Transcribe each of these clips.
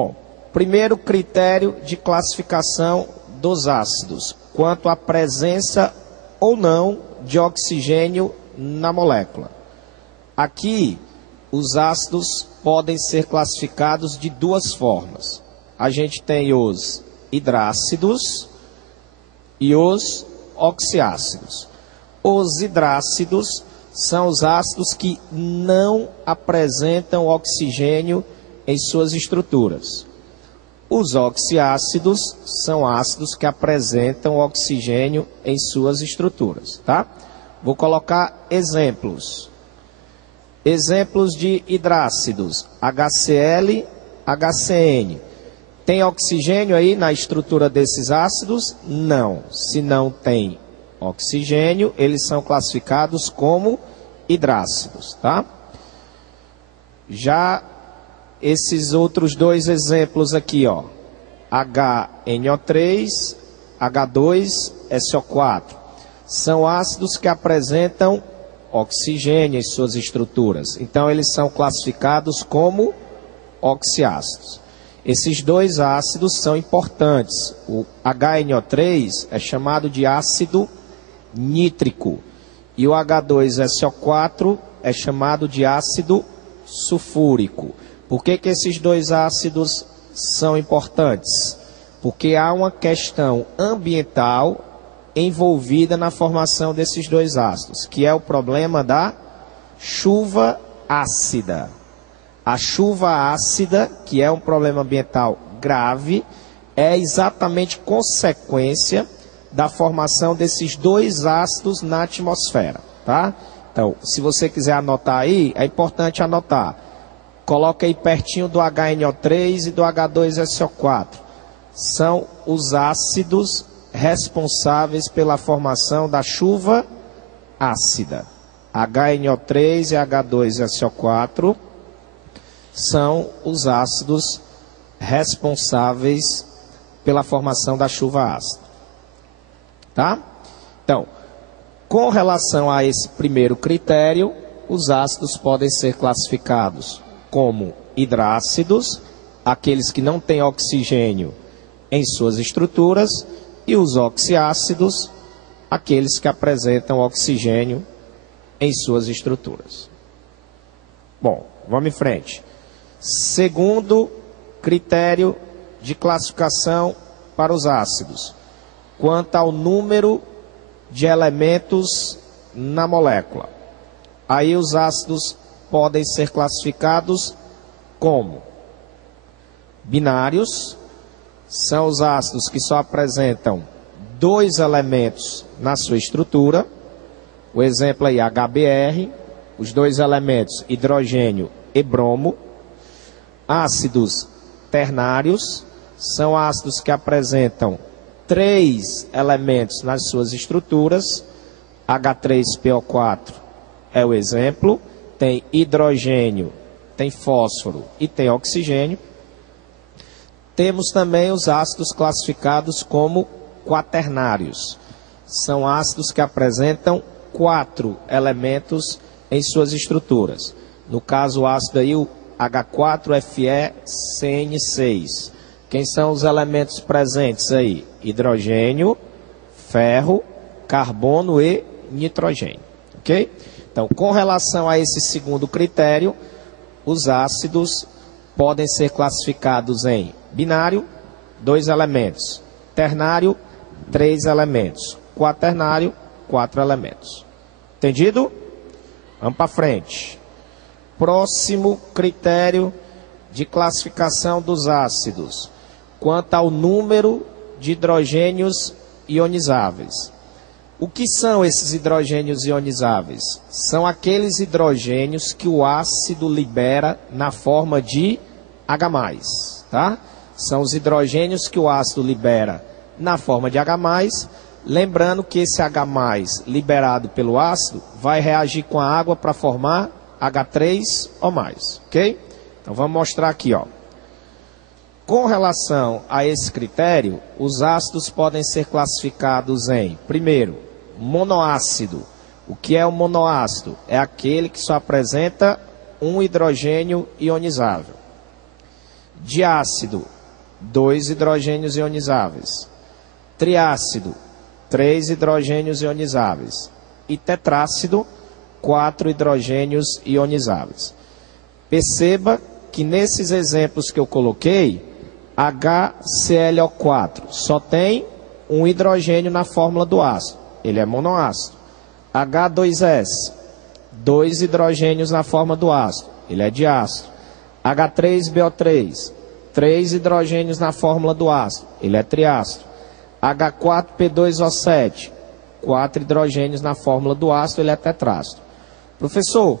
Bom, primeiro critério de classificação dos ácidos, quanto à presença ou não de oxigênio na molécula. Aqui, os ácidos podem ser classificados de duas formas. A gente tem os hidrácidos e os oxiácidos. Os hidrácidos são os ácidos que não apresentam oxigênio em suas estruturas. Os oxiácidos são ácidos que apresentam oxigênio em suas estruturas, tá? Vou colocar exemplos. Exemplos de hidrácidos: HCl, HCN. Tem oxigênio aí na estrutura desses ácidos? Não. Se não tem oxigênio, eles são classificados como hidrácidos, tá? Já esses outros dois exemplos aqui, ó, HNO3, H2SO4, são ácidos que apresentam oxigênio em suas estruturas. Então, eles são classificados como oxiácidos. Esses dois ácidos são importantes. O HNO3 é chamado de ácido nítrico e o H2SO4 é chamado de ácido sulfúrico. Por que esses dois ácidos são importantes? Porque há uma questão ambiental envolvida na formação desses dois ácidos, que é o problema da chuva ácida. A chuva ácida, que é um problema ambiental grave, é exatamente consequência da formação desses dois ácidos na atmosfera, tá? Então, se você quiser anotar aí, é importante anotar. Coloca aí pertinho do HNO3 e do H2SO4. São os ácidos responsáveis pela formação da chuva ácida. HNO3 e H2SO4 são os ácidos responsáveis pela formação da chuva ácida. Tá? Então, com relação a esse primeiro critério, os ácidos podem ser classificados como hidrácidos, aqueles que não têm oxigênio em suas estruturas, e os oxiácidos, aqueles que apresentam oxigênio em suas estruturas. Bom, vamos em frente. Segundo critério de classificação para os ácidos, quanto ao número de elementos na molécula. Aí os ácidos podem ser classificados como binários, são os ácidos que só apresentam dois elementos na sua estrutura. O exemplo aí, HBr, os dois elementos hidrogênio e bromo. Ácidos ternários, são ácidos que apresentam três elementos nas suas estruturas. H3PO4 é o exemplo, tem hidrogênio, tem fósforo e tem oxigênio. Temos também os ácidos classificados como quaternários. São ácidos que apresentam quatro elementos em suas estruturas. No caso, o ácido aí, o H4FeCN6. Quem são os elementos presentes aí? Hidrogênio, ferro, carbono e nitrogênio. Ok? Então, com relação a esse segundo critério, os ácidos podem ser classificados em binário, dois elementos. Ternário, três elementos. Quaternário, quatro elementos. Entendido? Vamos para frente. Próximo critério de classificação dos ácidos, quanto ao número de hidrogênios ionizáveis. O que são esses hidrogênios ionizáveis? São aqueles hidrogênios que o ácido libera na forma de H+, tá? São os hidrogênios que o ácido libera na forma de H+, lembrando que esse H+, liberado pelo ácido, vai reagir com a água para formar H3 ou mais, ok? Então vamos mostrar aqui, ó. Com relação a esse critério, os ácidos podem ser classificados em, primeiro, monoácido. O que é o monoácido? É aquele que só apresenta um hidrogênio ionizável. Diácido, 2 hidrogênios ionizáveis. Triácido, 3 hidrogênios ionizáveis. E tetrácido, 4 hidrogênios ionizáveis. Perceba que nesses exemplos que eu coloquei, HClO4 só tem um hidrogênio na fórmula do ácido. Ele é monoácido. H2S, 2 hidrogênios na forma do ácido. Ele é diácido. H3BO3, 3 hidrogênios na fórmula do ácido. Ele é triácido. H4P2O7, 4 hidrogênios na fórmula do ácido. Ele é tetrácido. Professor,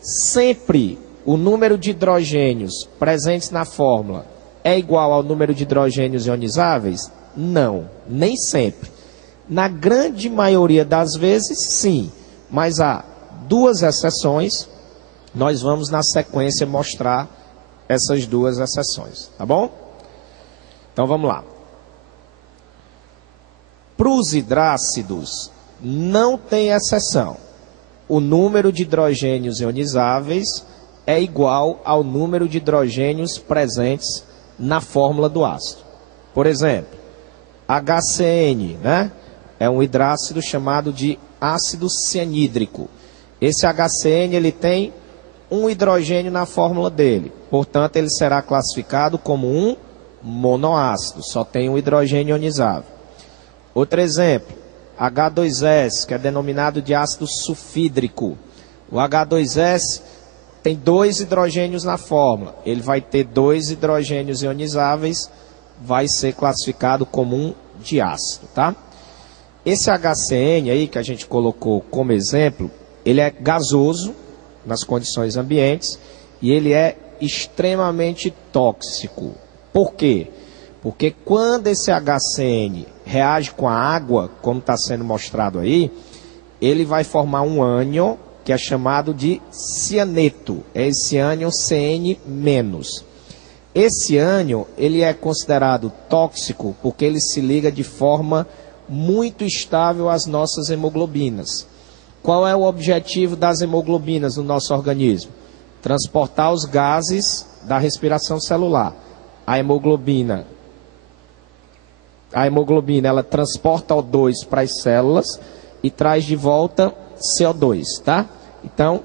sempre o número de hidrogênios presentes na fórmula é igual ao número de hidrogênios ionizáveis? Não, nem sempre. Na grande maioria das vezes, sim. Mas há duas exceções. Nós vamos, na sequência, mostrar essas duas exceções. Tá bom? Então, vamos lá. Para os hidrácidos, não tem exceção. O número de hidrogênios ionizáveis é igual ao número de hidrogênios presentes na fórmula do ácido. Por exemplo, HCN, né? É um hidrácido chamado de ácido cianídrico. Esse HCN ele tem um hidrogênio na fórmula dele. Portanto, ele será classificado como um monoácido. Só tem um hidrogênio ionizável. Outro exemplo, H2S, que é denominado de ácido sulfídrico. O H2S tem 2 hidrogênios na fórmula. Ele vai ter 2 hidrogênios ionizáveis, vai ser classificado como um diácido, tá? Esse HCN aí, que a gente colocou como exemplo, ele é gasoso nas condições ambientes e ele é extremamente tóxico. Por quê? Porque quando esse HCN reage com a água, como está sendo mostrado aí, ele vai formar um ânion que é chamado de cianeto. É esse ânion CN-. Esse ânion, ele é considerado tóxico porque ele se liga de forma muito estável às nossas hemoglobinas. Qual é o objetivo das hemoglobinas no nosso organismo? Transportar os gases da respiração celular. A hemoglobina ela transporta O2 para as células e traz de volta CO2, tá? Então,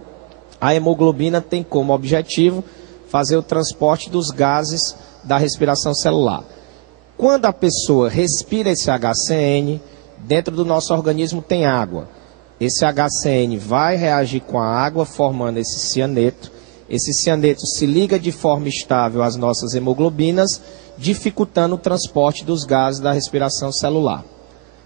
a hemoglobina tem como objetivo fazer o transporte dos gases da respiração celular. Quando a pessoa respira esse HCN, dentro do nosso organismo tem água. Esse HCN vai reagir com a água, formando esse cianeto. Esse cianeto se liga de forma estável às nossas hemoglobinas, dificultando o transporte dos gases da respiração celular.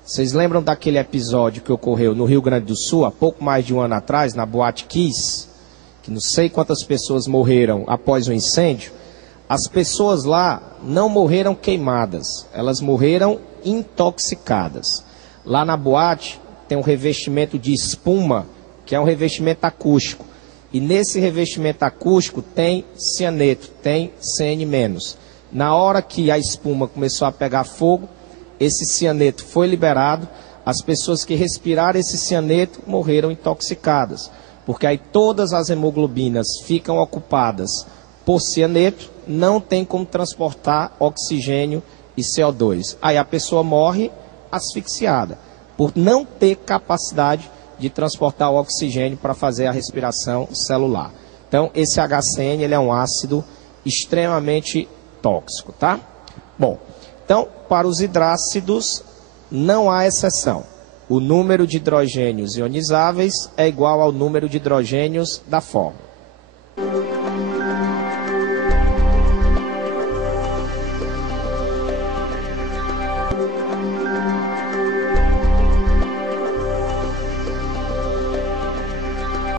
Vocês lembram daquele episódio que ocorreu no Rio Grande do Sul, há pouco mais de um ano atrás, na Boate Kiss, que não sei quantas pessoas morreram após o incêndio? As pessoas lá não morreram queimadas, elas morreram intoxicadas. Lá na boate tem um revestimento de espuma, que é um revestimento acústico. E nesse revestimento acústico tem cianeto, tem CN-. Na hora que a espuma começou a pegar fogo, esse cianeto foi liberado. As pessoas que respiraram esse cianeto morreram intoxicadas. Porque aí todas as hemoglobinas ficam ocupadas por cianeto, não tem como transportar oxigênio e CO2. Aí a pessoa morre asfixiada, por não ter capacidade de transportar o oxigênio para fazer a respiração celular. Então, esse HCN ele é um ácido extremamente tóxico, tá? Bom, então, para os hidrácidos, não há exceção. O número de hidrogênios ionizáveis é igual ao número de hidrogênios da fórmula.